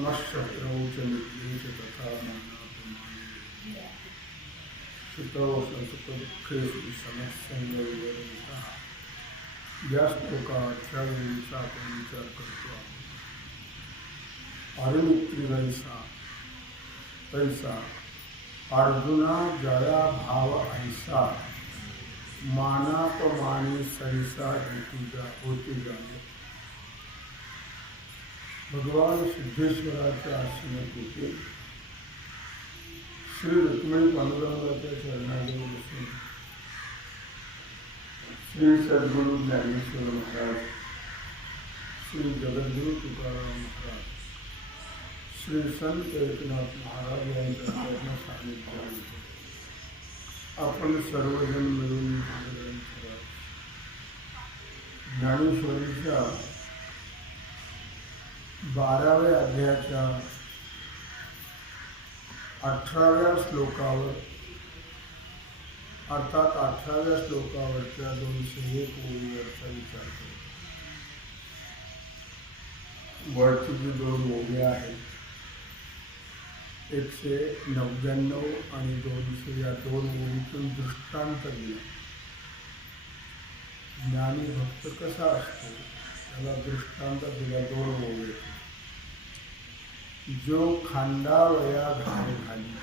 पुनश्चक्रौ च नित्ये च तथा मानापमाने श्रुतौ संस्कृतदुःखेषु समस्संगविवरन्तः या श्लोकाध्यायीचा आपण विचार करतो अरुमित्रिवैसा तैसा अर्जुना जया भाव ऐसा मानापमानी सैसा होती जाणे। भगवान सिद्धेश्वराच्या आश्रमात श्री रुक्मिणी पांडुरंगाच्या चरणाजवळ बसून श्री सद्गुरु ज्ञानेश्वर महाराज, श्री जगद्गुरु तुकाराम महाराज, श्री संत एकनाथ महाराज यांच्या चरण सानिध्यात आपण सर्वजण मिळून ज्ञानेश्वरीच्या 12व्या अध्यायाच्या 18व्या श्लोकावर अर्थात 18व्या श्लोकावरच्या 201 ओळीवरचा विचार करू। वरची जी 2 ओळी आहेत 199 आणि 200 या 2 ओळीतून दृष्टांत दिला। ज्ञानी भक्त कसा असतो त्याला दृष्टांत दिला 2 ओळी। जो खांडावया घाल घाली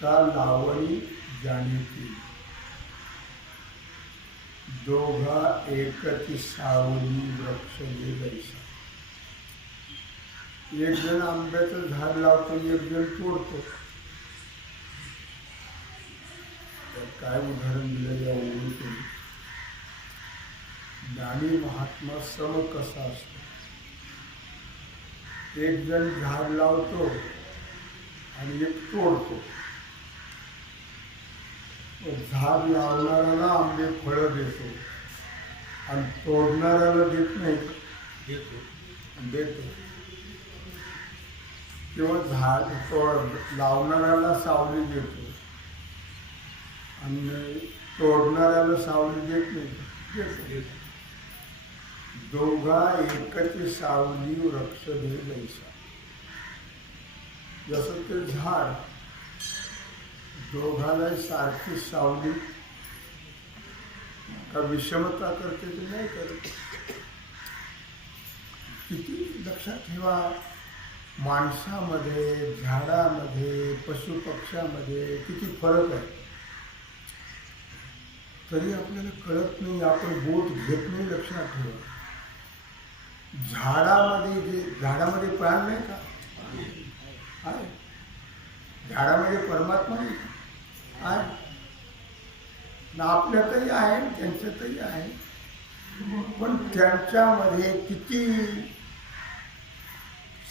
का लावणी जाणीती, दोघा एकची सावली वृक्ष जैसा। एक जण आंब्याचं झाड लावतो, एक जण तोडतो। काय उदाहरण दिलं या ओळीतून? ज्ञानी महात्मा सम कसा असतो? एक जण झाड लावतो आणि एक तोडतो। झाड लावणाऱ्याला आंबे फळं देतो आणि तोडणाऱ्याला देत नाही, देतो। किंवा झाड लावणाऱ्याला सावली देतो आणि तोडणाऱ्याला सावली देत नाही, देतो। दोघा एकची सावली वृक्ष जैसा। जसं ते झाड दोघाला सारखी सावली का विषमता करते ते नाही करत। किती लक्षात ठेवा, माणसामध्ये, झाडामध्ये, पशुपक्ष्यामध्ये किती फरक आहे, तरी आपल्याला कळत नाही, आपण बोध घेत नाही। लक्षात ठेवा, झाडामध्ये प्राण नाही का? आहे। झाडामध्ये परमात्मा नाही का? आहे ना। आपल्यातही आहे, त्यांच्यातही आहे, पण त्यांच्यामध्ये किती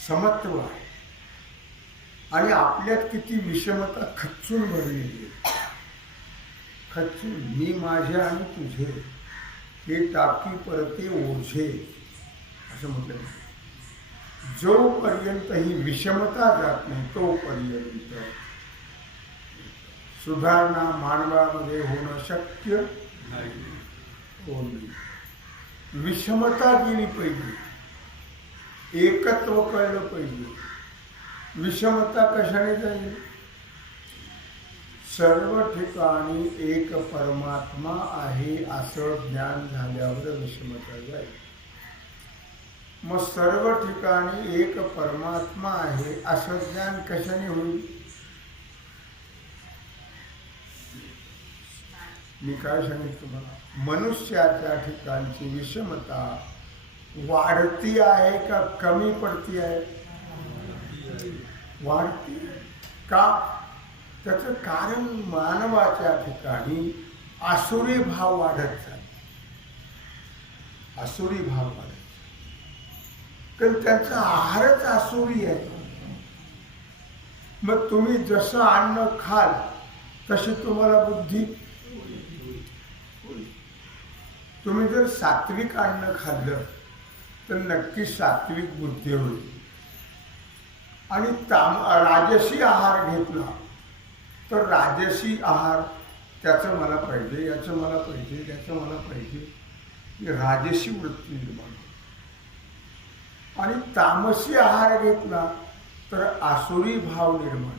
समत्व आहे आणि आपल्यात किती विषमता खच्चून भरलेली आहे। खच्चून मी माझे आणि तुझे हे टाकी परते ओझे असं म्हटलं। जोपर्यंत ही विषमता जात नाही तोपर्यंत सुधारणा मानवामध्ये होणं शक्य नाही। विषमता गेली पाहिजे, एकत्व कळलं पाहिजे। विषमता कशाने जाईल? सर्व ठिकाणी एक परमात्मा आहे असं ज्ञान झाल्यावर विषमता जाईल। मग सर्व ठिकाणी एक परमात्मा आहे असं ज्ञान कशाने होईल? मी काय सांगितलं तुम्हाला? मनुष्याच्या ठिकाणची विषमता वाढती आहे का कमी पडती आहे? वाढती। का? त्याचं कारण मानवाच्या ठिकाणी आसुरी भाव वाढत जातो। आसुरी भाव वाढत, कारण त्यांचा आहारच आसुरी आहे। मग तुम्ही जसं अन्न खाल तशी तुम्हाला बुद्धी। तुम्ही जर सात्विक अन्न खाल्लं तर नक्की सात्विक बुद्धी होईल, आणि राजसी आहार घेतला तर राजसी आहार, त्याचं मला पाहिजे, याचं मला पाहिजे, त्याचं मला पाहिजे, राजसी वृत्ती निर्माण होते। आणि तामसी आहार घेतला तर आसुरी भाव निर्माण,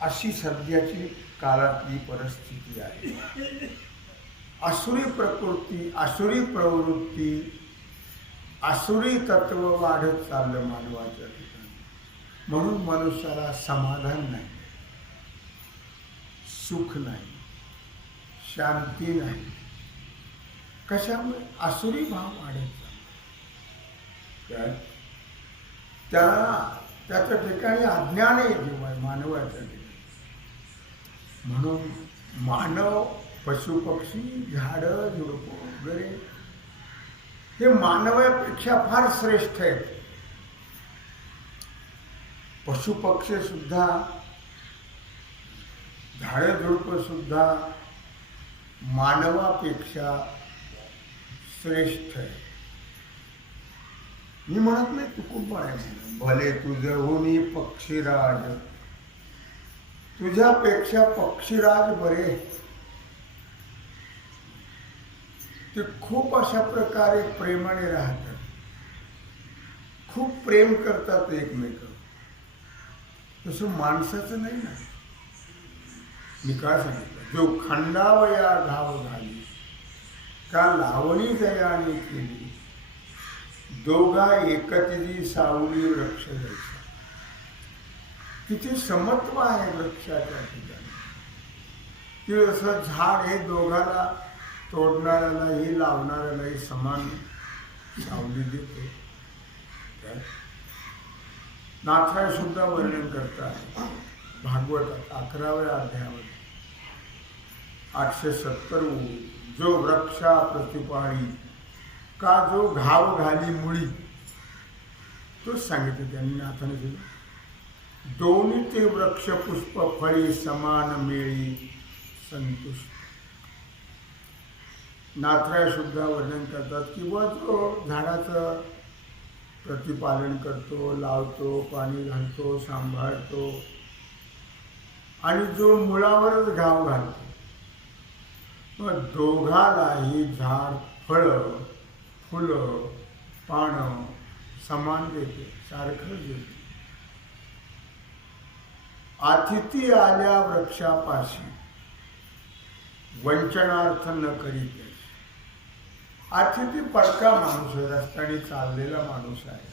अशी सध्याची काळातली परिस्थिती आहे. आसुरी प्रकृती, आसुरी प्रवृत्ती, आसुरी तत्व वाढत चाललं मानवाच्या ठिकाणी. म्हणून मनुष्याला समाधान नाही, सुख नाही, शांती नाही. कशामुळे? आसुरी भाव वाढत चालला. त्याच्या ठिकाणी अज्ञान आहे जेव्हा मानवाच्या ठिकाणी. म्हणून मानव, पशुपक्षी, झाडं झुडपं वगैरे हे मानवापेक्षा फार श्रेष्ठ आहेत. पशुपक्षी सुद्धा, झाडं झुडपं सुद्धा मानवापेक्षा श्रेष्ठ आहे. मी म्हणत नाही तू खूप आहे म्हणून, भले तुझं होनी पक्षीराज, तुझ्यापेक्षा पक्षीराज बरे. ते खूप अशा प्रकारे प्रेमाने राहतात, खूप प्रेम करतात एकमेकांवर. तसं माणसाचं नाही ना. मी काय सांगितलं, जो खंडावया घाव घाली का लावणी जयाने केली, दोघा एकतीची सावली वृक्ष जायचा. किती समत्व आहे वृक्षाच्या ठिकाणी. की असं झाड हे दोघाला, तोडणाऱ्यालाही लावणाऱ्यालाही समान सावली देते. नाथराय सुद्धा वर्णन करतात भागवतात 11व्या अध्यायामध्ये 870 जो वृक्षा प्रतिपाळी का जो घाव घाली मुळी, तोच सांगितलं त्यांनी नाथाने दिलं. दोन्ही ते वृक्ष पुष्प फळी समान मेळी संतुष्ट. नाथराय सुद्धा वर्णन करतात की व जो झाडाचं प्रतिपालन करतो, लावतो, पाणी घालतो, सांभाळतो आणि जो मुळावरच घाव घालतो, मग दोघालाही झाड फळं, फुलं, पानं समान देते, सारखं देते. अतिथी आल्या वृक्षापाशी वंचनार्थ न करीत. अतिथी पडका माणूस आहे, रस्त्याने चाललेला माणूस आहे,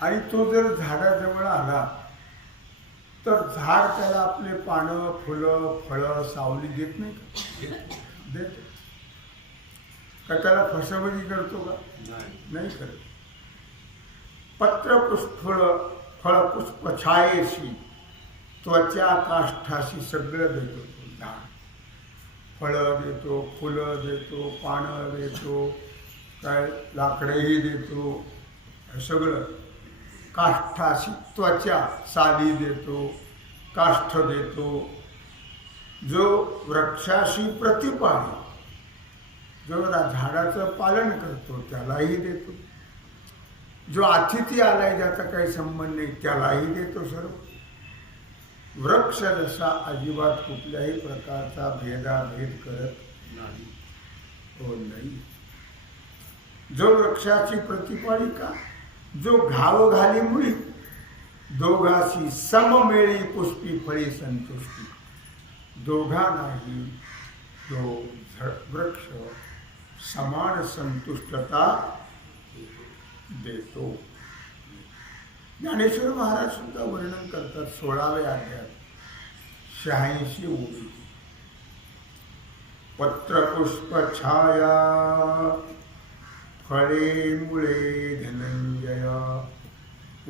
आणि तो जर झाडाजवळ आला तर झाड त्याला आपले पानं, फुलं, फळं, सावली देत नाही का? देत. का त्याला फसवणी करतो का? नाही करत. पत्र पुष्प, फळपुष्प छायेशी, त्वचा काष्ठाशी सगळं देतो. झाड फळं देतो, फुलं देतो, पानं देतो, काय लाकडंही देतो, सगळं. काष्ठाशी, त्वचा साली देतो, काष्ठ देतो. जो वृक्षाशी प्रतिपाळी, जो झाडाचं पालन करतो त्यालाही देतो. जो अतिथी आलाय ज्याचा काही संबंध नाही त्यालाही देतो सर्व. वृक्ष जसा अजिबात कुठल्याही प्रकारचा भेदाभेद करत नाही. हो नाही. जो वृक्षाची प्रतिपाळिका, जो घाव घाली मुळी, दोघाशी सममेळी पुष्पी फळी संतुष्टी. दोघांनाही तो वृक्ष समान संतुष्टता देतो. ज्ञानेश्वर महाराज सुद्धा वर्णन करतात 16व्या अध्यायात 86 ओळी. पत्रपुष्प छाया फळे मुळे धनंजया,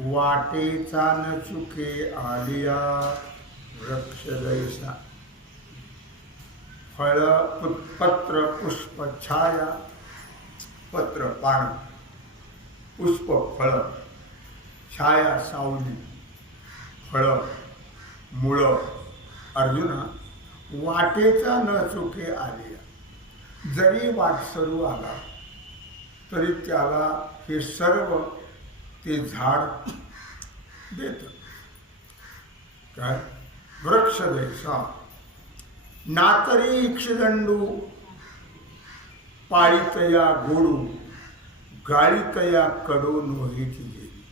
वाटेचा न चुके आलिया वृक्ष जैसा. फळ, पत्र, पुष्प, छाया. पत्र पान, पुष्प फळ, छाया सावली, फळ मुळ. अर्जुना, वाटेचा न चुके आलिया. जरी वाटसरू आला तरी त्याला हे सर्व ते झाड देत. काय? वृक्ष जैसा. नातरी इक्षदंडू पाळीतया गोडू गाळितया कडो नोहेची गेली.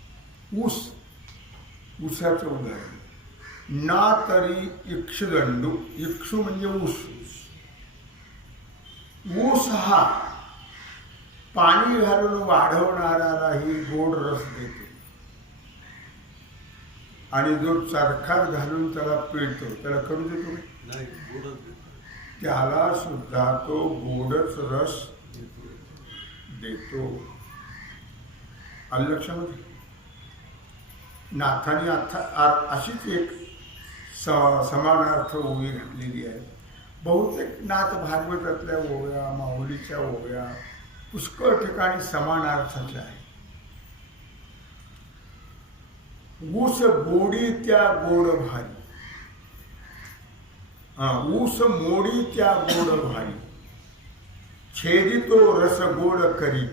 ऊसाचं उदाहरण. ना तरी इक्षुदंडू, इक्षु म्हणजे ऊस. ऊस हा पाणी घालून वाढवणारालाही गोड रस देतो आणि जो चरखात घालून त्याला पिळतो त्याला कडू देतो नाही, त्याला सुद्धा तो गोडच रस देतो. आलं लक्षामध्ये? नाथाने अशीच एक समानार्थ ओवी घातलेली आहे. बहुतेक नाथ भागवतातल्या ओव्या, माऊलीच्या ओव्या पुष्कळ ठिकाणी समानार्थाच्या आहे. ऊस गोडी त्या गोड भारी, ऊस मोडी त्या गोड भारी, छेदितो रस गोड करी,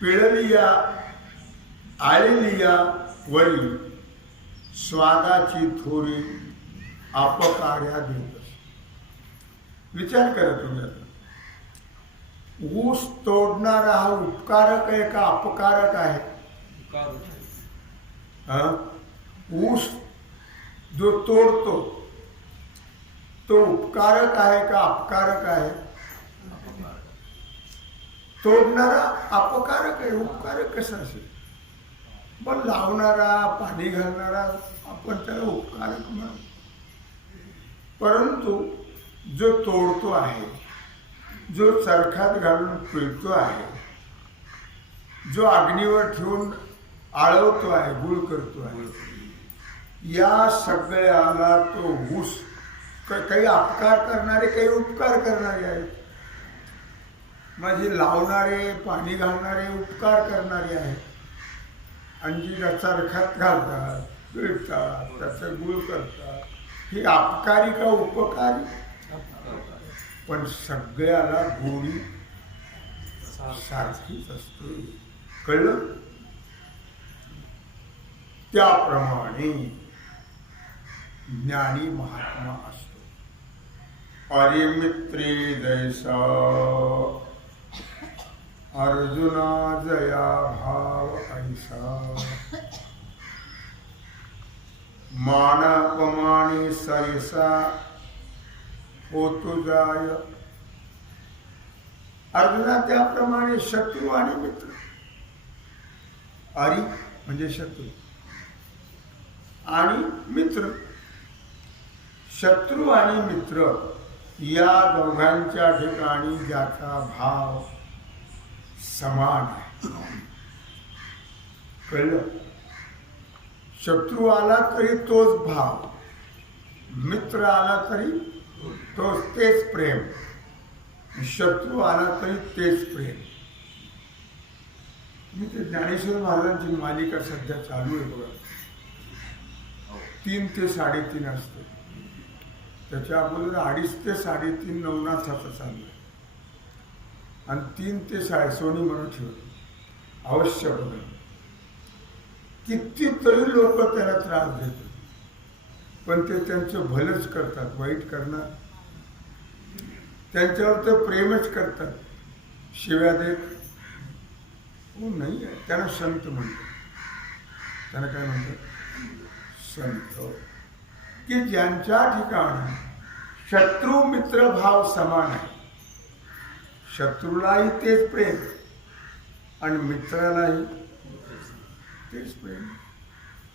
पिळलिया आळलिया वरी, स्वादाची थोरी अपकार्या देत. विचार करा तुम्ही आता. ऊस तोडणारा हा उपकारक आहे का अपकारक आहे? ऊस जो तोडतो तो उपकारक आहे का अपकारक आहे? तोडणारा अपकारक आहे, उपकारक कसा असेल? पण लावणारा, पाणी घालणारा आपण त्याला उपकारक म्हणू. परंतु जो तोडतो आहे, जो चरखात घालून पिळतो आहे, जो अग्नीवर ठेवून आळवतो आहे, गुळ करतो आहे, या सगळ्याला तो ऊस काही अपकार करणारे, काही उपकार करणारे आहेत. म्हणजे लावणारे, पाणी घालणारे उपकार करणारे आहेत आणि जी चरखात घालतात, पिळतात, त्याचं गुळ करतात, ही अपकारी का उपकारी? पण सगळ्याला गोडी सारखीच असते. कळलं? त्याप्रमाणे ज्ञानी महात्मा असतो. अरे मित्रे जैसा अर्जुना जया भाव ऐसा, मानापमानी सैसा होतो जाय. अर्जुना त्याप्रमाणे शत्रू आणि मित्र. अरी म्हणजे शत्रू आणि मित्र. शत्रू आणि मित्र या दोघांच्या ठिकाणी ज्याचा भाव समान आहे. कळलं? शत्रू आला तरी तोच भाव, मित्र आला तरी तोच, तेच प्रेम. शत्रू आला तरी तेच प्रेम. मी ते ज्ञानेश्वर महाराजांची मालिका सध्या चालू आहे बघा. 3 ते 3.5 असते. त्याच्या अगोदर 2.5 ते 3.5 नवनाथाचं चालू आहे आणि 3 ते 3.5 सोनी म्हणून ठेवलं. अवश्य बघा. कितीतरी लोक त्याला त्रास देतात, पण ते त्यांचं भलंच करतात, वाईट करणार. त्यांच्यावर ते प्रेमच करतात, शिव्या देत हो नाही. त्यांना संत म्हणतात. त्यांना काय म्हणतात? संत. की ज्यांच्या ठिकाणी शत्रू मित्र भाव समान आहे. शत्रूलाही तेच प्रेम आणि मित्रालाही तेच प्रेम.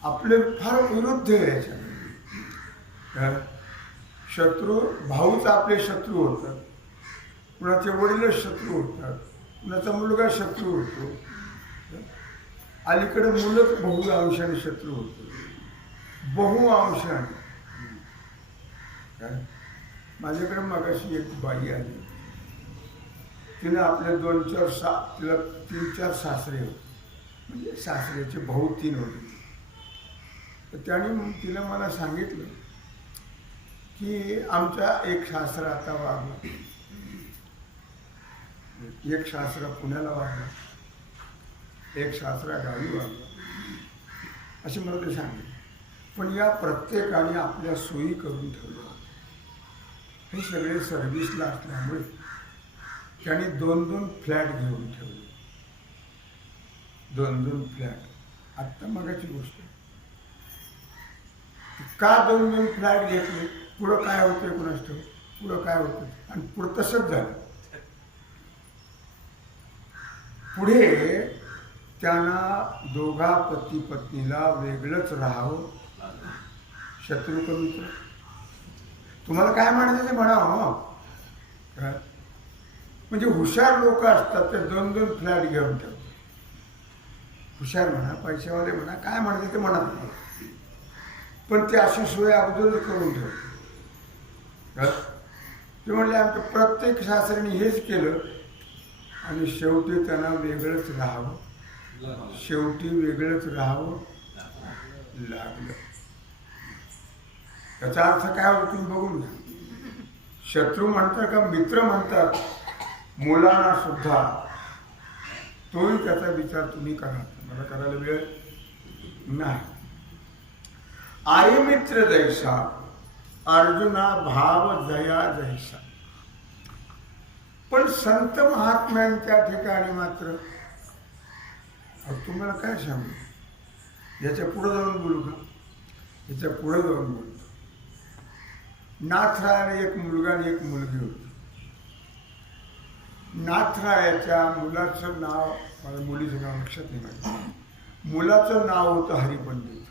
आपले फार विरुद्ध आहे याच्यात. शत्रू भाऊच आपले शत्रू होतात, कुणाचे वडीलच शत्रू होतात, कुणाचा मुलगा शत्रू होतो, अलीकडे मुलंच बहु अंशाने शत्रू होतो, बहु अंशाने. माझ्याकडे मगाशी एक बाई आली. तिने आपल्या 2-4 तिला 3-4 सासरे होते, म्हणजे सासऱ्याचे भाऊ 3 होते. तर त्याने तिला मला सांगितलं की आमचा एक सासरा आता वागला, एक सासरा पुण्याला वागला, एक सासरा गावी वागला, असे मला ते सांगितलं. पण या प्रत्येकाने आपल्या सोयी करून ठेवल्या. हे सगळे सर्व्हिसला असल्यामुळे त्याने 2-2 फ्लॅट घेऊन ठेवले. 2-2 फ्लॅट. आत्ता मगाची गोष्ट. का 2-2 फ्लॅट घेतले? पुढं काय होतंय कुणास ठाऊक, पुढं काय होतं. आणि पुढं तसंच झालं. पुढे त्यांना दोघा पती पत्नीला वेगळंच राहावं. शत्रू का मित्र? तुम्हाला काय म्हणायचं ते म्हणावं. काय म्हणजे हुशार लोक असतात ते 2-2 फ्लॅट घेऊन ठेवतात. हुशार म्हणा, पैशावाले म्हणा, काय म्हणायचं ते म्हणत नाही, पण ते अशी सोय अगोदरच करून ठेवतात. ते म्हणले आमच्या प्रत्येक सासऱ्याने हेच केलं आणि शेवटी त्यांना वेगळंच राहावं, शेवटी वेगळंच राहावं लागलं. त्याचा अर्थ काय होतो तुम्ही बघून घ्या. शत्रू म्हणतात का मित्र म्हणतात मुलांना सुद्धा, तोही त्याचा विचार तुम्ही करा. मला करायला वेळ नाही. आई मित्र जैसा अर्जुना भाव जया जैसा. पण संत महात्म्यांच्या ठिकाणी मात्र तुम्हाला काय सांगू, याच्या पुढे जाऊन बोलू का? याच्या पुढे जाऊन बोलतो. नाथरायाने एक मुलगा आणि एक मुलगी होती. नाथरायाच्या मुलाचं नाव, मला मुलीचं नाव लक्षात नाही माहिती, मुलाचं नाव होतं हरिपंडित.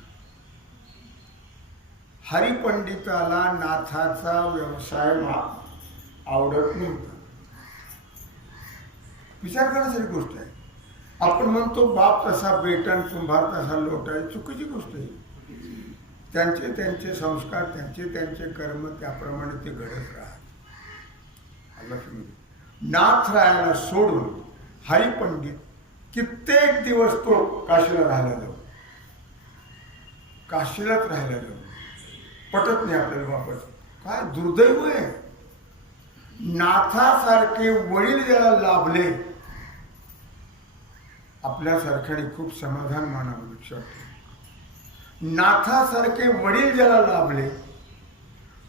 हरिपंडिताला नाथाचा व्यवसाय आवडत नव्हता. विचार करण्यासारखी गोष्ट आहे. आपण म्हणतो बाप तसा बेटा आणि कुंभार तसा लोटा, आहे चुकीची गोष्ट आहे. त्यांचे त्यांचे संस्कार, त्यांचे त्यांचे कर्म, त्याप्रमाणे ते घडत राहत. नाथरायाला सोडून हरिपंडित कित्येक दिवस तो काशीला राहायला जाऊ, काशीलाच राहायला जाऊ. पटत नाही आपल्याला बापाचं. काय दुर्दैव आहे. नाथासारखे वडील ज्याला लाभले, आपल्यासारख्याने खूप समाधान मानावं. लक्षात ठेवा, नाथासारखे वडील ज्याला लाभले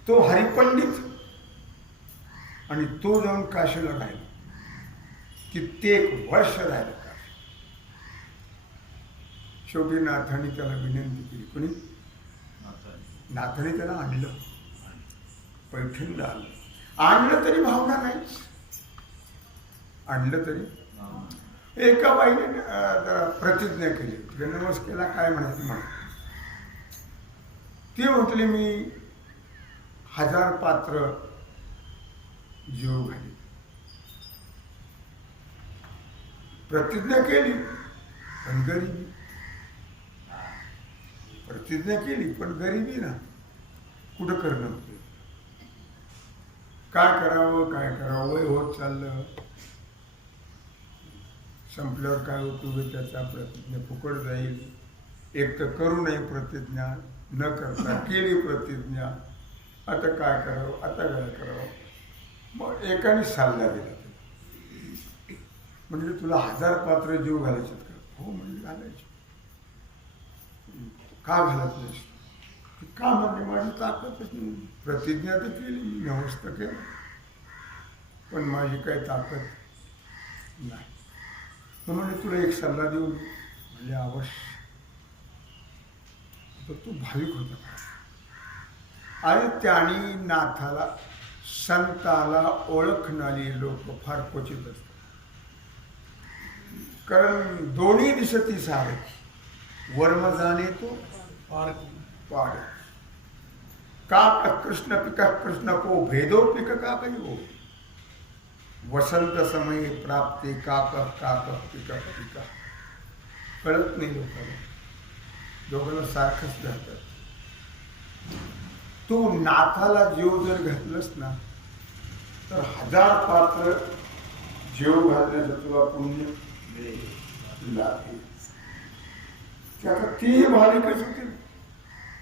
तो हरिपंडित, आणि तो जाऊन काशीला राहिला. कित्येक वर्ष राहिला काशी. शेवटी नाथाने त्याला विनंती केली. कोणी? नाथाने त्याला आणलं, पैठणला आणलं तरी भावना नाहीच. आणलं तरी एका बाईने प्रतिज्ञा केली. नमस्केला काय म्हणायचं म्हणा. ती म्हटली मी 1000 पात्र जीव घाली. प्रतिज्ञा केली पण गरिबी. प्रतिज्ञा केली पण गरिबी ना, कुठं करणं होते. काय करावं काय करावं, वय होत चाललं. संपल्यावर काय उपयोग त्याचा, प्रतिज्ञा फुकट जाईल. एक तर करू नये प्रतिज्ञा, न करता केली प्रतिज्ञा. आता काय करावं, आता काय करावं. मग एकाने सल्ला दिला, म्हणजे तुला 1000 पात्र जीव घालायचे का? हो म्हणजे घालायचे. का घालत नाहीस? का म्हणजे माझी ताकदच नाही. प्रतिज्ञा तर केली, नवस्त केलं, पण माझी काही ताकद नाही. म्हणजे तुला एक सल्ला देऊ. म्हणजे अवश्य. तर तू भाविक होता का? आणि त्याने नाथाला, संताला ओळखणारी लोक फार क्वचित असतात. कारण दोन्ही दिसती सारे, वर्म जाणे तो पाड. का कृष्ण पिका कृष्ण को भेदो पिक का कही हो. वसंत समय प्राप्ते काक काक पिका पिका. कळत नाही लोकांना, दोघांना सारखंच राहतात. तू नाथाला जीव जर घातलंस ना, तर 1000 पात्र जीव घालण्याचं तुला पुण्य लागेल. आता ती भाविकच होती,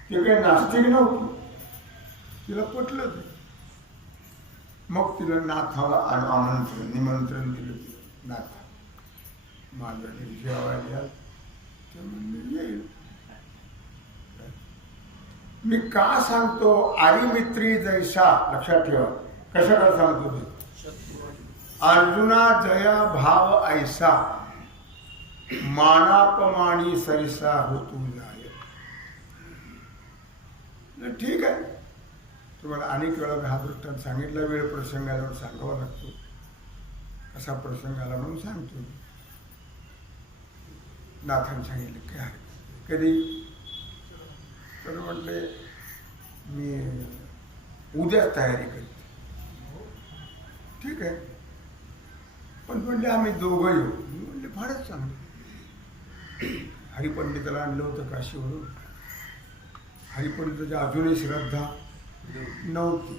ती काही नास्तिक नव्हती. तिला पटलं ते. मग तिला नाथाला आमंत्रण निमंत्रण दिलं. तिला नाथा माझ्या जेवायला याल. ते म्हणले येईल. मी का सांगतो आरिमित्री जैसा, लक्षात ठेवा. कशाला सांगतो ते? अर्जुना जया भाव ऐसा. मानापमानी सरिसा होतू जाय. ठीक आहे, तुम्हाला अनेक वेळा हा दृष्टांत सांगितला, वेळ प्रसंग आल्यावर सांगावा लागतो. असा प्रसंग आला म्हणून सांगतो. नाथांनी सांगितलं काय कधी, तर म्हटले मी उद्याच तयारी करते. ठीक आहे, पण म्हणले आम्ही दोघं येऊ. म्हणले फारच चांगलं. हरिपंडिताला आणलं होतं काशीवरून. हरिपंडिताची अजूनही श्रद्धा नव्हती.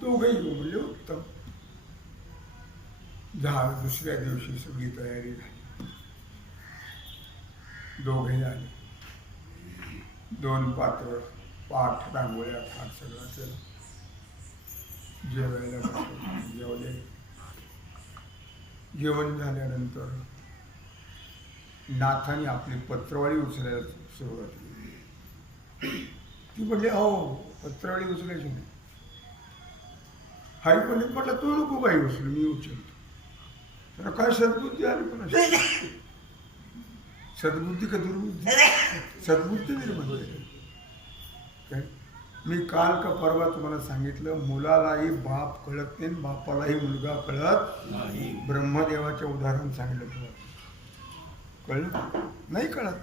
दोघंही येऊ म्हणले उत्तम. झालं. दुसऱ्या दिवशी सगळी तयारी झाली. दोघंही आले. 2 पात्र, पाठ, रांगोळ्या, फाट सगळं केलं. जेवायला बसले. जेवले. जेवण झाल्यानंतर नाथाने आपली पत्रवाळी उचलायला सुरुवात केली. ती म्हटली अहो पत्रवाळी उचलायची नाही. हरिपंडित म्हटलं तू नको बाई उचलू, मी उचलतो. तर काय सद्बुद्धी आली पण सद्बुद्धी का दुर्बुद्धी? सद्बुद्धी निर्माण झाली. काय मी काल का परवा तुम्हाला सांगितलं, मुलालाही बाप कळत नाही, बापालाही मुलगा कळत नाही. ब्रह्मदेवाचे उदाहरण सांगितलं तुम्हाला. कळलं नाही? कळत.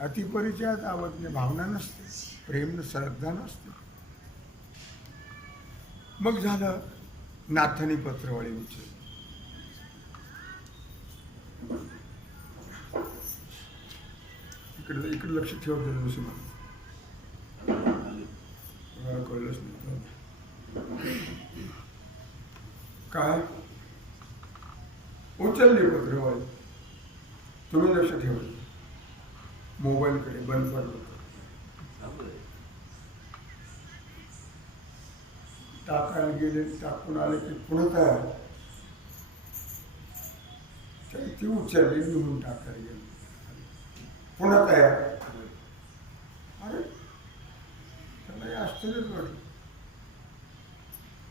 अतिपरिचयात आवडणे भावना नसते, प्रेम श्रद्धा नसते. मग झालं. नाथानी पत्रवाळी उचलली. इकडे लक्ष ठेवत नाही. मला कळलंच नाही काय. उचलली पत्रवाळी. तुम्ही लक्ष ठेवलं. मोबाईलकडे बंद पडलं. टाकायला गेले, टाकून आले की पुन्हा तयार. ती उचलली, निघून टाकायला गेली, पुन्हा तयार. अरे त्याला आश्चर्यच वाटलं.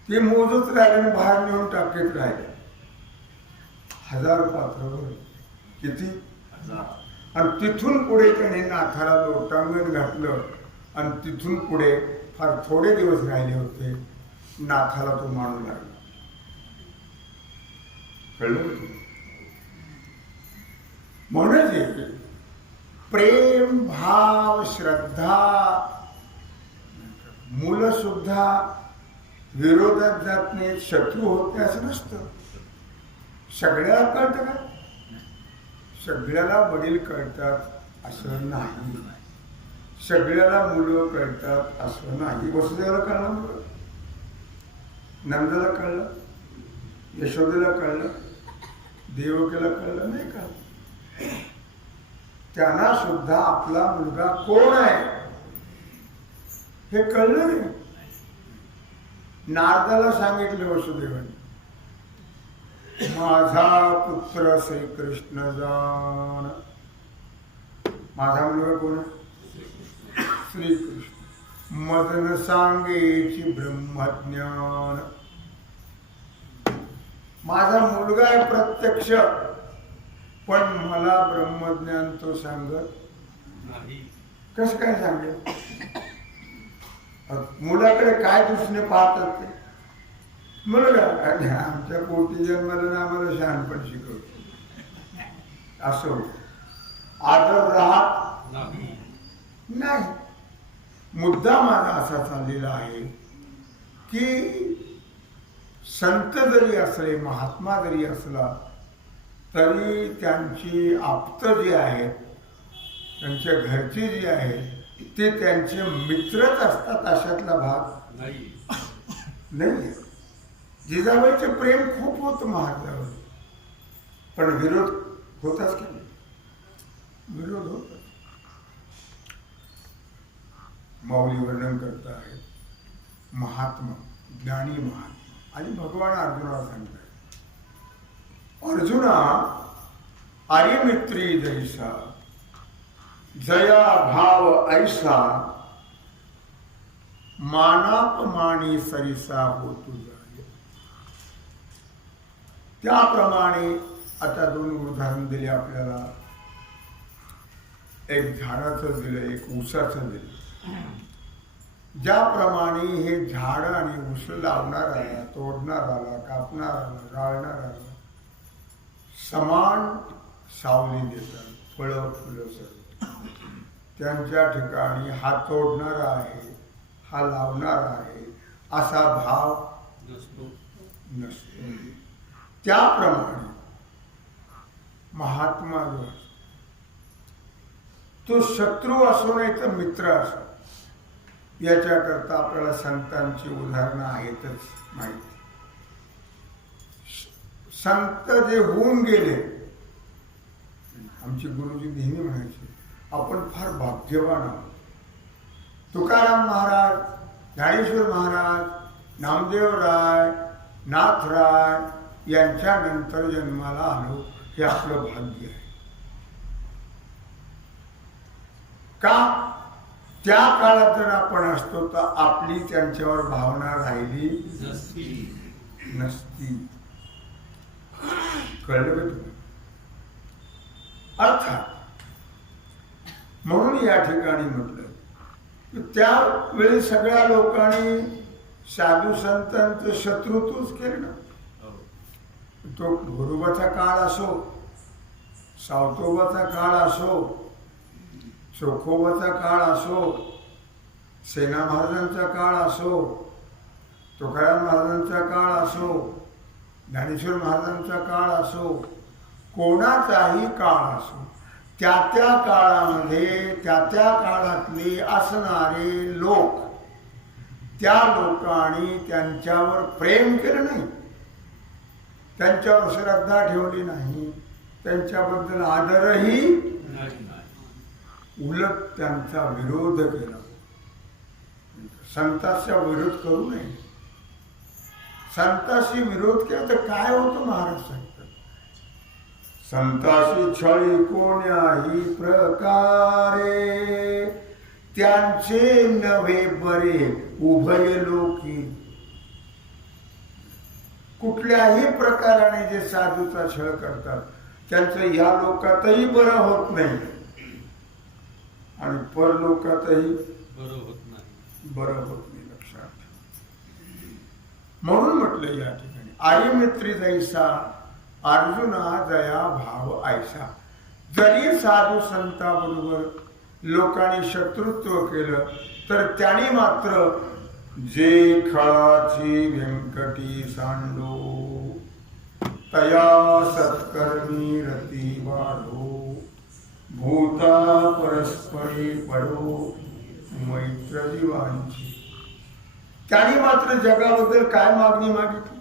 ते मोजत राहिले आणि बाहेर नेऊन टाकीत राहिले. 1000 पात्रावर. किती? 1000. आणि तिथून पुढे त्याने नाथाला लोटांगण घातलं. आणि तिथून पुढे फार थोडे दिवस राहिले होते. नाथाला तो मानू लागला. कळलं? म्हणजे प्रेम, भाव, श्रद्धा, मुलं सुद्धा विरोधात जात नाहीत, शत्रू होत नाही असं नसतं. सगळ्याला कळतं का? सगळ्याला वडील कळतात असं नाही. सगळ्याला मुलं कळतात असं नाही. वसुदेवाला कळलं मुलं, नंदाला कळलं, यशोदेला कळलं, देवकीला कळलं नाही का? त्यांना सुद्धा आपला मुलगा कोण आहे हे कळलं नाही. नारदाला सांगितलं वसुदेवाने, माझा पुत्र श्रीकृष्ण जाण. माझा मुलगा कोण आहे? श्रीकृष्ण. मदन सांगेची ब्रह्मज्ञान. माझा मुलगा आहे प्रत्यक्ष, पण मला ब्रह्मज्ञान तो सांगत नाही. कसं काय सांगेल? मुलाकडे काय दृष्टीने पाहतात ते? मुलगा आमच्या पोटी जन्माला आम्हाला शहाणपण शिकवतो असं होत. आदर राहत नाही. मुद्दा माझा असा चाललेला आहे की संत जरी असले, महात्मा जरी असला, तरी त्यांची आप्त जे आहेत, त्यांच्या घरचे जे आहेत, ते त्यांचे मित्रच असतात अशातला भाग नाही. जिजाबाईचे प्रेम खूप होतं महाराजावर, पण विरोध होताच की नाही? विरोध होता. माऊली वर्णन करत आहेत, महात्मा, ज्ञानी महात्मा. आणि भगवान अर्जुनाला सांगतात, अर्जुना आर्यमित्री जैसा, जया भाव ऐसा, मानापमानी सरिसा होतू जाय. त्याप्रमाणे आता दोन उदाहरण दिले आपल्याला. एक झाडाचं दिलं, एक ऊसाचं दिलं. ज्याप्रमाणे हे झाड आणि ऊस लावणाराला, तोडणाराला, कापणाराला, जाळणाराला समान सावली देतात, फळं फुलं सर्व. त्यांच्या ठिकाणी हा तोडणारा आहे, हा लावणारा आहे असा भाव नसतो. त्याप्रमाणे महात्मा जो असतो तो शत्रू असो नाही तर मित्र असो, याच्याकरता आपल्याला संतांची उदाहरणं आहेतच माहिती. संत जे होऊन गेले, आमचे गुरुजी नेहमी म्हणायचे आपण फार भाग्यवान आहोत. तुकाराम महाराज, ज्ञानेश्वर महाराज, नामदेव राय, नाथराय यांच्यानंतर जन्माला आलो हे आपलं भाग्य आहे. का? त्या काळात जर आपण असतो तर आपली त्यांच्यावर भावना राहिली नसती. कळलं का तुम्ही? अर्थात म्हणून या ठिकाणी म्हटलं की त्यावेळी सगळ्या लोकांनी साधू संतांचं शत्रुत्वच केलं ना. तो गुरुबाचा काळ असो, सावतोबाचा काळ असो, चोखोबाचा काळ असो, सेना महाराजांचा काळ असो, तुकाराम महाराजांचा काळ असो, ज्ञानेश्वर महाराजांचा काळ असो, कोणाचाही काळ असो, त्या त्या काळामध्ये त्या त्या काळातले असणारे लोक, त्या लोकांनी त्यांच्यावर प्रेम केलं नाही, त्यांच्यावर श्रद्धा ठेवली नाही, त्यांच्याबद्दल आदरही उलट त्यांचा विरोध केला. संतांचा विरोध करू नये. संतांशी विरोध केला तर काय होतं महाराज सांगतात, संतांशी छळी कोण्याही प्रकारे त्यांचे नव्हे बरे उभय लोकी. कुठल्याही प्रकाराने जे साधूचा छळ करतात त्यांचं या लोकातही बरं होत नाही आणि परलोकातही बरं होत नाही. लक्षात. म्हणून म्हटलं या ठिकाणी आईमित्री जैसा अर्जुना जया भाव ऐसा. जरी साधू संताबरोबर लोकांनी शत्रुत्व केलं तर त्यांनी मात्र जे खळाची व्यंकटी सांडो तया सत्कर्मी रती वाढो भूता परस्परी पडो मैत्र जीवांची. त्यांनी मात्र जगाबद्दल काय मागणी मागितली?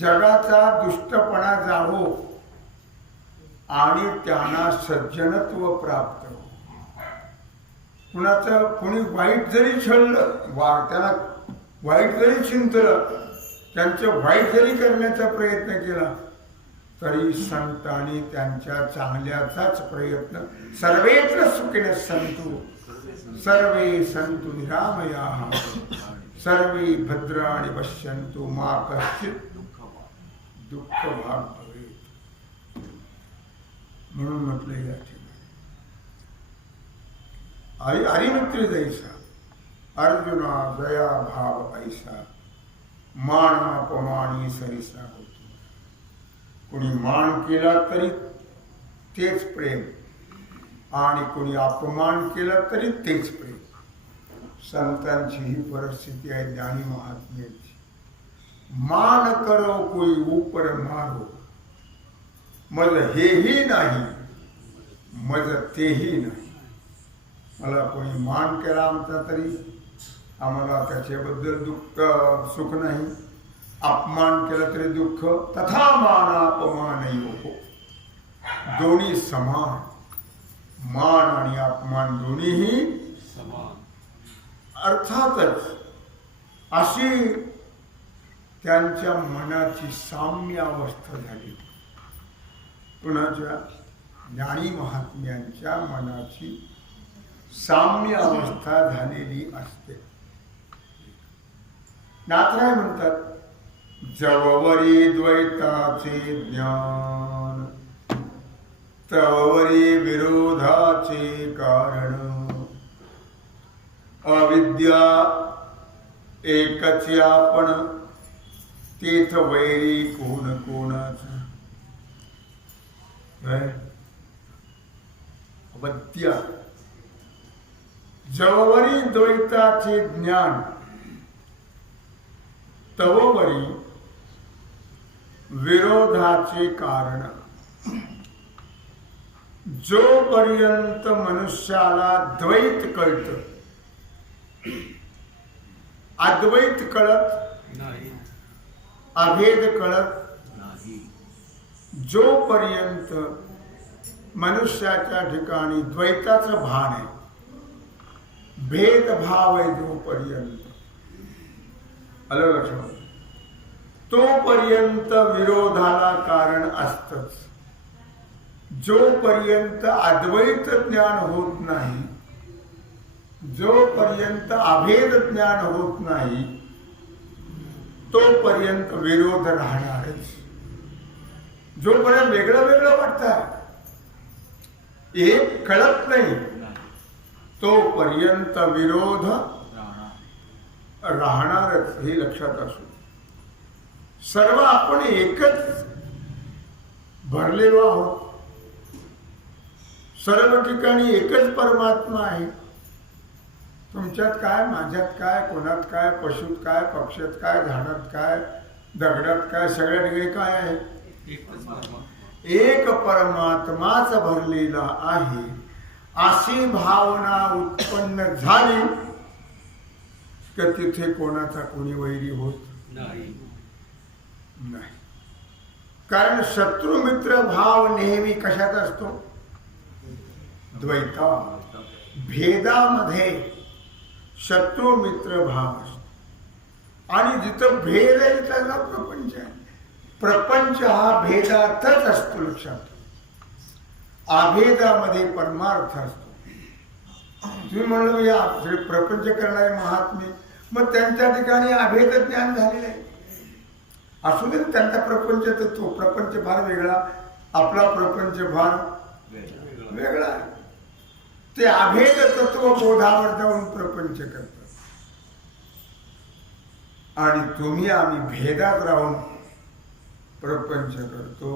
जगाचा दुष्टपणा जावो आणि त्यांना सज्जनत्व प्राप्त हो. कुणाचं कोणी वाईट जरी छळलं, त्याला वाईट जरी चिंतलं, त्यांचं वाईट जरी करण्याचा प्रयत्न केला तरी संतांनी त्यांच्या चांगल्याचाच प्रयत्न. सर्वेत्र सुखिनः सन्तु सर्वे सन्तु निरामयाः सर्वे भद्राणि पश्यन्तु मा कश्चित् दुःख भाग भवेत्. म्हणून म्हटलं या ठिकाणी हरिमित्री जैसा अर्जुना दया भाव ऐसा मान अपमानी सरिसा होतो. कोणी मान केला तरी तेच प्रेम आणि कोणी अपमान केला तरी तेच प्रेम. संतांची ही परिस्थिती आहे ज्ञानी महात्म्याची. मान करो कोई ऊपर मारो, मज हेही नाही मज तेही नाही. मला कोणी मान केला आमचा तरी आम्हाला त्याच्याबद्दल दुःख सुख नाही, अपमान केला तरी दुःख. तथा मान अपमान हो, दोन्ही समान. मान आणि अपमान दोन्हीही समान. अर्थातच अशी त्यांच्या मनाची साम्य अवस्था झाली. कुणाच्या? ज्ञानी महात्म्यांच्या मनाची साम्य अवस्था झालेली असते. नाथराय म्हणतात जववरी द्वैताचे ज्ञान तवरी विरोधाचे कारण अविद्या एकच आपण तीर्थ वैरी कोण कोणाचा अविद्या जववरी द्वैताचे ज्ञान तववरी विरोधाचे कारण जोपर्यंत मनुष्याला द्वैत कळतं अद्वैत कळत नाही, अभेद कळत नाही, जोपर्यंत मनुष्याच्या ठिकाणी द्वैताचं भान आहे भेदभाव आहे जोपर्यंत आलं लक्षात तोपर्यंत विरोधाला कारण असतच जोपर्यंत अद्वैत ज्ञान होत नाही जोपर्यंत अभेद ज्ञान होत नाही तोपर्यंत विरोध राहणारच जोपर्यंत वेगळं वेगळं वाटतं एक कळत नाही तोपर्यंत विरोध राहणारच हे लक्षात असू सर्व आपण एकच भरलेलो आहोत सर्व ठिकाणी एकच परमात्मा आहे तुमच्यात काय माझ्यात काय कोणात काय पशुत काय पक्षात काय झाडात काय दगडात काय सगळ्या ठिकाणी काय आहे एक परमात्माच भरलेला आहे अशी भावना उत्पन्न झाली तर तिथे कोणाचा कोणी वैरी होत नाही, नाही कारण शत्रू मित्र भाव नेहमी कशात असतो द्वैता भेदामध्ये शत्रू मित्र भाव असतो आणि जिथं भेद आहे त्याला प्रपंच आहे प्रपंच हा भेदातच असतो लक्षात अभेदामध्ये परमार्थ असतो तुम्ही म्हणलं या प्रपंच करणारे महात्मे मग त्यांच्या ठिकाणी अभेद ज्ञान झालेलं आहे असू दे त्यांचा प्रपंच तर तो प्रपंच फार वेगळा आपला प्रपंच फार वेगळा आहे ते अभेद तत्व बोधावर जाऊन प्रपंच करतात आणि तुम्ही आम्ही भेदात राहून प्रपंच करतो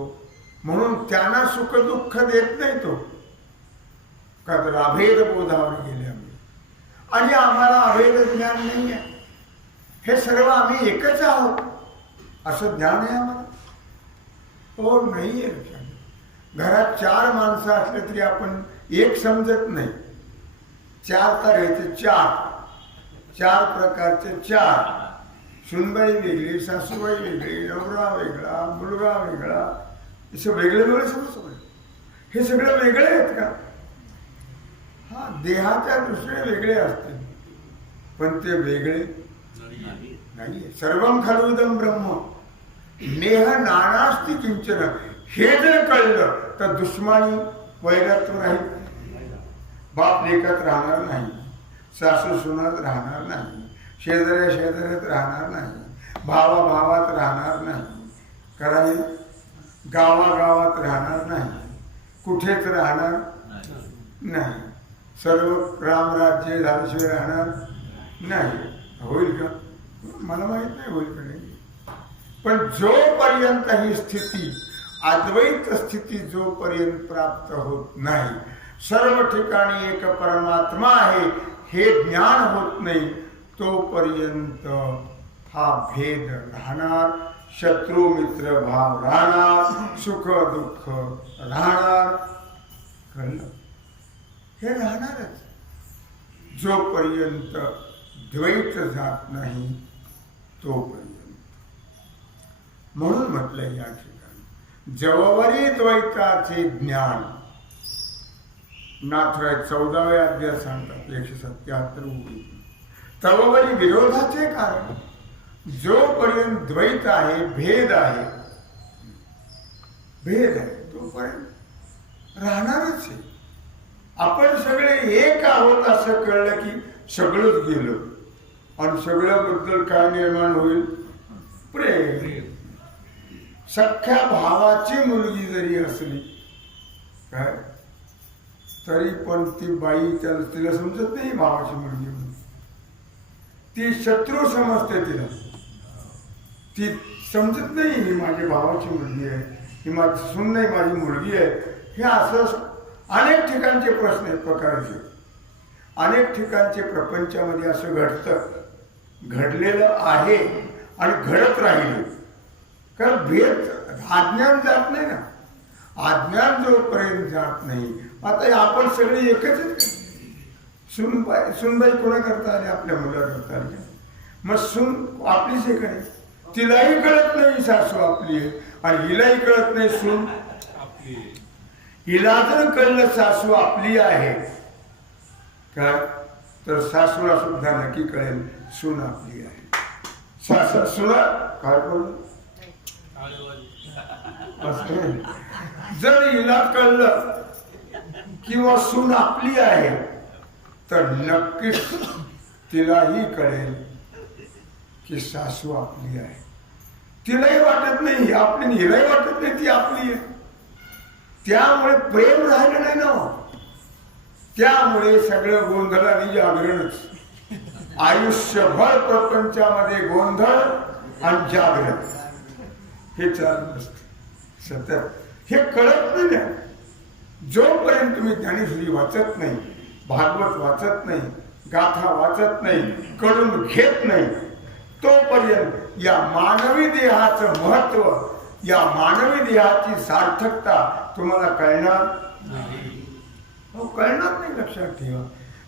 म्हणून त्यांना सुख दुःख देत नाही तो का तर अभेद बोधावर गेले आम्ही आणि आम्हाला अभेद ज्ञान नाही आहे हे सर्व आम्ही एकच आहोत असं ज्ञान आहे आम्हाला हो नाही आहे घरात 4 माणसं असले तरी आपण एक समजत नाही 4 तऱ्हेचे 4 प्रकारचे 4 सुनबाई वेगळी सासूबाई वेगळी नवरा वेगळा मुलगा वेगळा असं वेगळे वेगळे सगळं हे सगळं वेगळे आहेत का हा देहाच्या दृष्टीने वेगळे असते पण ते वेगळे नाही सर्वम खलुदम ब्रह्म नेह नानास्ति किंचन हे जर कळलं तर दुश्मनी वैरत्व राहील बाप लेखात राहणार नाही सासू सुनात राहणार नाही शेजाऱ्यात राहणार नाही भावा भावात राहणार नाही कारण गावागावात राहणार नाही कुठेच राहणार नाही सर्व रामराज्य झाल्याशिवाय राहणार नाही होईल का मला माहित नाही होईल का नाही पण जोपर्यंत ही स्थिती अद्वैत स्थिती जोपर्यंत प्राप्त होत नाही सर्व ठिकाणी एक परमात्मा आहे हे ज्ञान होत नाही तोपर्यंत हा भेद राहणार शत्रू मित्र भाव राहणार सुख दुःख राहणार कळलं हे राहणारच जोपर्यंत द्वैत जात नाही तोपर्यंत म्हणून म्हटलं या ठिकाणी जववरी द्वैताचे ज्ञान नाथराय 14व्या अध्यायात सांगतात 177 ओळी तववरी विरोधाचे कारण जोपर्यंत द्वैत आहे भेद आहे तोपर्यंत राहणारच आहे आपण सगळे एक आहोत असं कळलं की सगळंच गेलं आणि सगळ्याबद्दल काय निर्माण होईल प्रेम. सख्या भावाची मुलगी जरी असली काय तरी पण ती बाई तिला समजत नाही भावाची मुलगी म्हणून. ती शत्रू समजते तिला. ती समजत नाही ही माझ्या भावाची मुलगी आहे, ही माझी सून नाही माझी मुलगी आहे. हे असं अनेक ठिकाणचे प्रश्न आहेत प्रकारचे. अनेक ठिकाणचे प्रपंचामध्ये असं घडलेलं आहे आणि घडत राहिले. कारण भेद अज्ञान जात नाही ना. अज्ञान जोपर्यंत जात नाही. आता आपण सगळे एकच आहेत. सुनबाई कोणा करता आले? आपल्या मुला करता आले. मग सून आपलीच आहे का नाही? तिलाही कळत नाही सासू आपली आहे आणि हिलाही कळत नाही सून आपली. हिला जर कळलं सासू आपली आहे का तर सासूला सुद्धा नक्की कळेल सून आपली आहे. सुना काय कळलं? जर हिला कळलं किंवा सून आपली आहे तर नक्कीच तिलाही कळेल की सासू आपली आहे. तिलाही वाटत नाही आपली, हिलाही वाटत नाही ती आपली आहे. त्यामुळे प्रेम राहिलं नाही ना. त्यामुळे सगळं गोंधळ आणि जागरणच. आयुष्यभर प्रपंचामध्ये गोंधळ आणि जागरण हे चालू असतं सतत. हे कळत नाही ना. जोपर्यंत तुम्ही ज्ञानेश्वरी वाचत नाही, भागवत वाचत नाही, गाथा वाचत नाही, कळून घेत नाही तोपर्यंत या मानवी देहाचं महत्व, या मानवी देहाची सार्थकता तुम्हाला कळणार नाही. कळणार नाही. लक्षात ठेवा.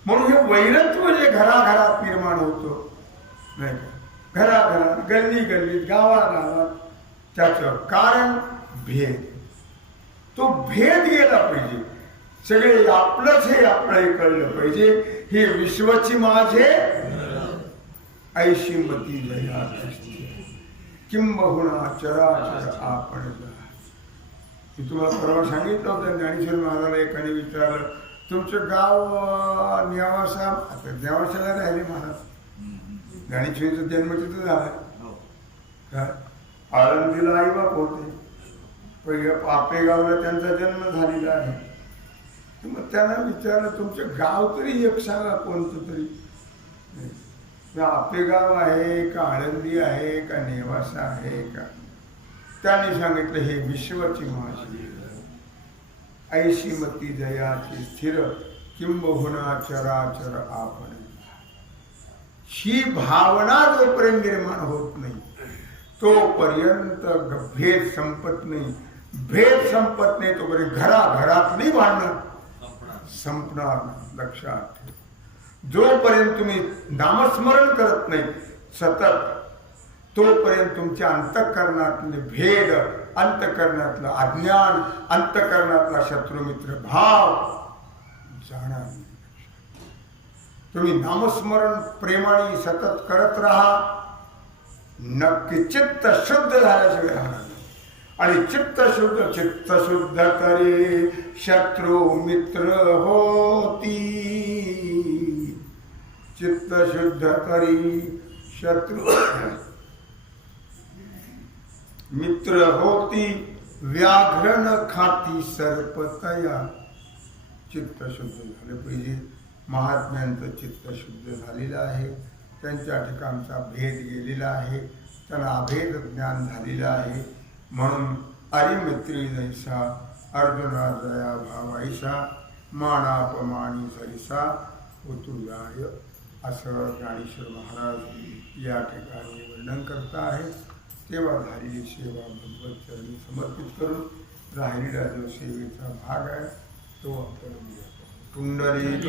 म्हणून हे वैरत्व जे घराघरात निर्माण होतं नाही का, घराघरात गल्ली गल्लीत गावागावात, त्याचं कारण भेद. तो भेद गेला पाहिजे. सगळे आपलंच हे आपलं कळलं पाहिजे. हे विश्वची माझे ऐशी मती जया किंबहुना चराचर आपण. मी तुम्हाला परवा सांगितलं होतं ज्ञानेश्वर महाराजाला एकाने विचारलं तुमचं गाव नेवासा. आता नेवासाला राहिले महाराज. ज्ञानेश्वरीचा जन्म तिथं झाला काय? आळंदीला आई बाप होते. पहिले आपेगावला त्यांचा जन्म झालेला आहे. मग त्यांना विचारलं तुमचं गाव तरी एक सांगा कोणतं तरी. आपेगाव आहे का आळंदी आहे का नेवासा आहे का? त्यांनी सांगितलं हे विश्वाची माझी ऐशी मती जयाची स्थिर किंबहुना चराचर आपण. ही भावना जोपर्यंत निर्माण होत नाही तोपर्यंत भेद संपत नाही. भेद संपत नाही तोपर्यंत घराघरातली भांडणं संपणार. लक्षात ठेवा. जोपर्यंत तुम्ही नामस्मरण करत नाही सतत तोपर्यंत तुमच्या अंतःकरणातले भेद, अंतःकरणातलं अज्ञान, अंतःकरणातला शत्रुमित्र भाव जाणार नाही. तुम्ही नामस्मरण प्रेमाने सतत करत राहा. नक्की चित्त शुद्ध झाल्याशिवाय राहणार नाही. आणि चित्त शुद्ध करे शत्रू मित्र होती. चित्त शुद्ध करी शत्रू मित्र होती. व्याघ्रण खाती सर्पतया. चित्त शुद्ध झालं पाहिजे. महात्म्यांचं चित्त शुद्ध झालेलं आहे. त्यांच्या ठिकाणचा भेद गेलेला आहे. त्यांना अभेद ज्ञान झालेलं आहे. म्हणून अरिमित्री जैसा अर्जुना दया भावाईसा मानापमानी सरिसा उतुजाय असं ज्ञानेश्वर महाराज या ठिकाणी वर्णन करता आहे. तेव्हा झालेली सेवा भगवत चरणी समर्पित करून राहिलेला जो सेवेचा भाग आहे तो आपण पुंडलिक